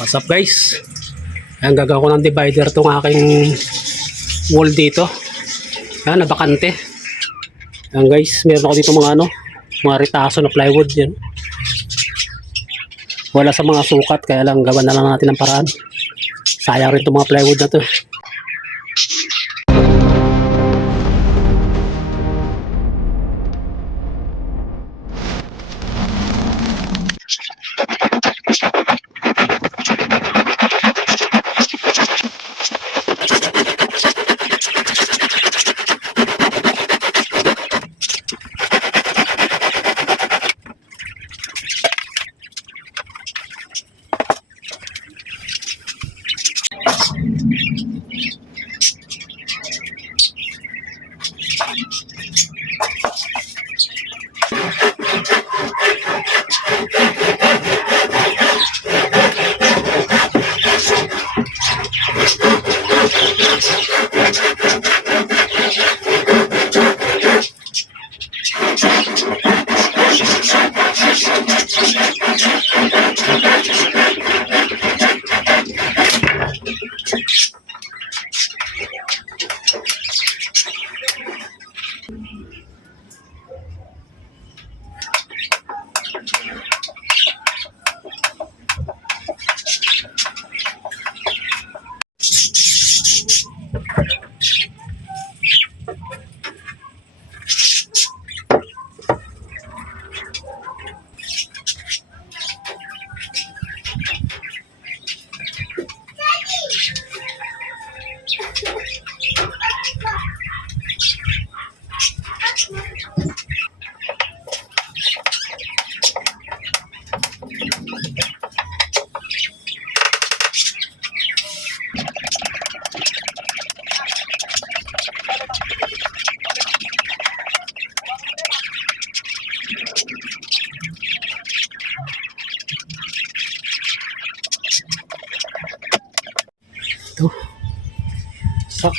What's up guys? Ayan, gagawa ko ng divider tong aking wall dito. Ayan, nabakante. Ayan guys, meron ako dito mga ritaso na plywood yan. Wala sa mga sukat, kaya lang gawa na lang natin ng paraan. Sayang rin itong mga plywood na to. Ito. Sak.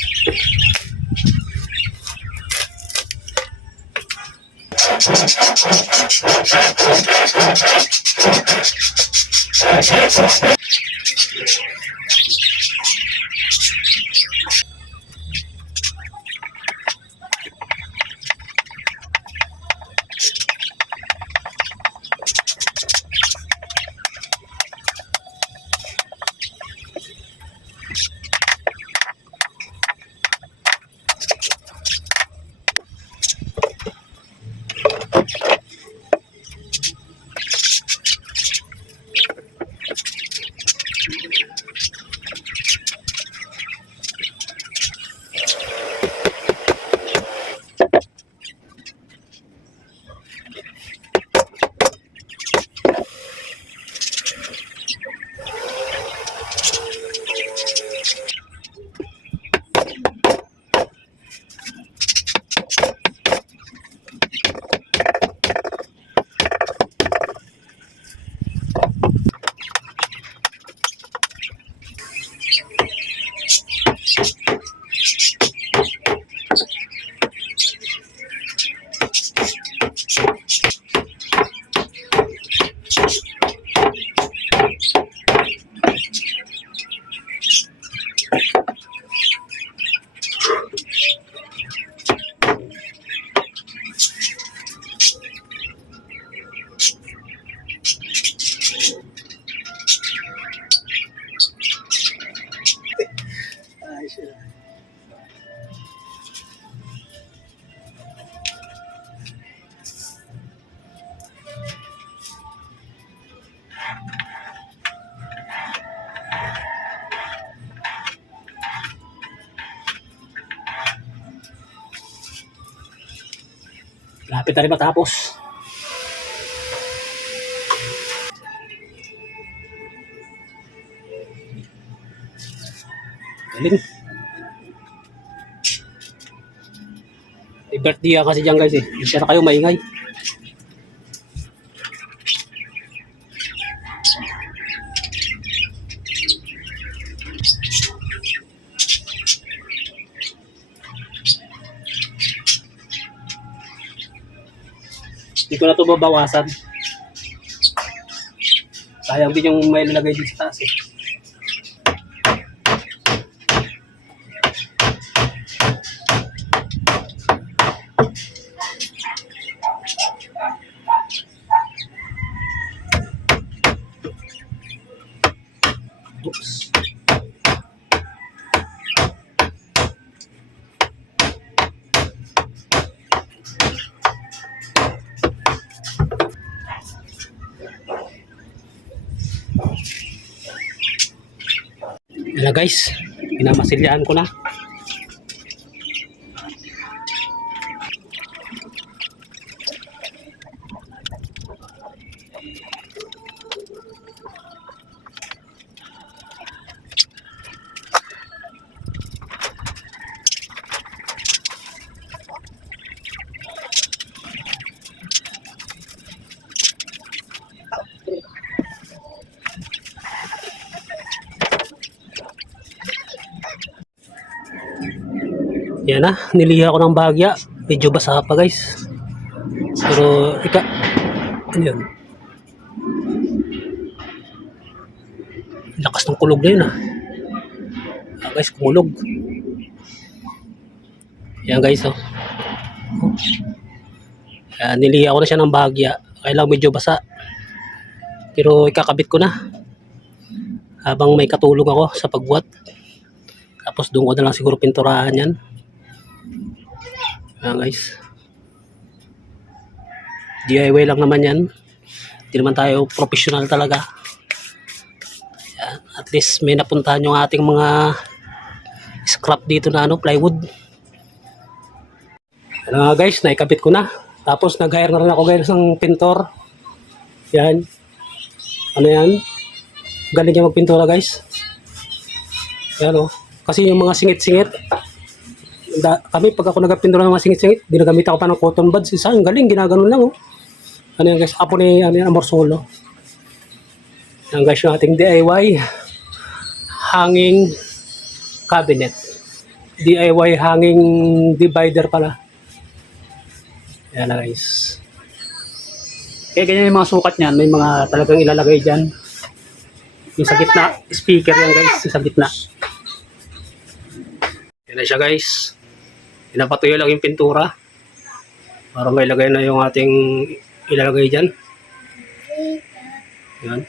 Lapit na rin matapos. Galing. May birthday kasi dyan guys eh. Hindi na kayo maingay. Hindi ko na ito babawasan. Sayang din yung may nilagay dito sa taas eh. Oops. Yan na guys, pinamasilyahan ko na. Yan na, niliha ko ng bahagya. Medyo basa pa guys. Pero ano yun? Lakas ng kulog na yun ah. Guys, kumulog. Yan guys oh. Niliha ko na siya ng bahagya. Kailang medyo basa. Pero ikakabit ko na. Habang may katulong ako sa pagbuhat. Tapos doon ko na lang siguro pinturahan yan. Ayan guys. DIY lang naman yan. Hindi naman tayo professional talaga. Ayan. At least may napuntahan yung ating mga scrap dito na plywood. Ayan nga guys, naikabit ko na. Tapos nag-hire na rin ako guys ng pintor. Yan. Ano yan? Galing niya magpintura guys. Ayan o. Kasi yung mga singit-singit. Kami pag ako nagpintura ng mga singit-singit, ginagamit ako pa ng cotton buds. Isa, ang galing, ginaganon lang oh. Ano yan guys? Apo ni Amor Solo. Yan guys yung ating DIY hanging cabinet. DIY hanging divider pala. Yan na guys. Kaya ganyan yung mga sukat niyan. May mga talagang ilalagay dyan. Yung sa gitna. Speaker yan guys. Yung sa gitna. Yan na siya guys. Pinapatuyo lang yung pintura. Para may lagay na yung ating ilalagay dyan. Yan.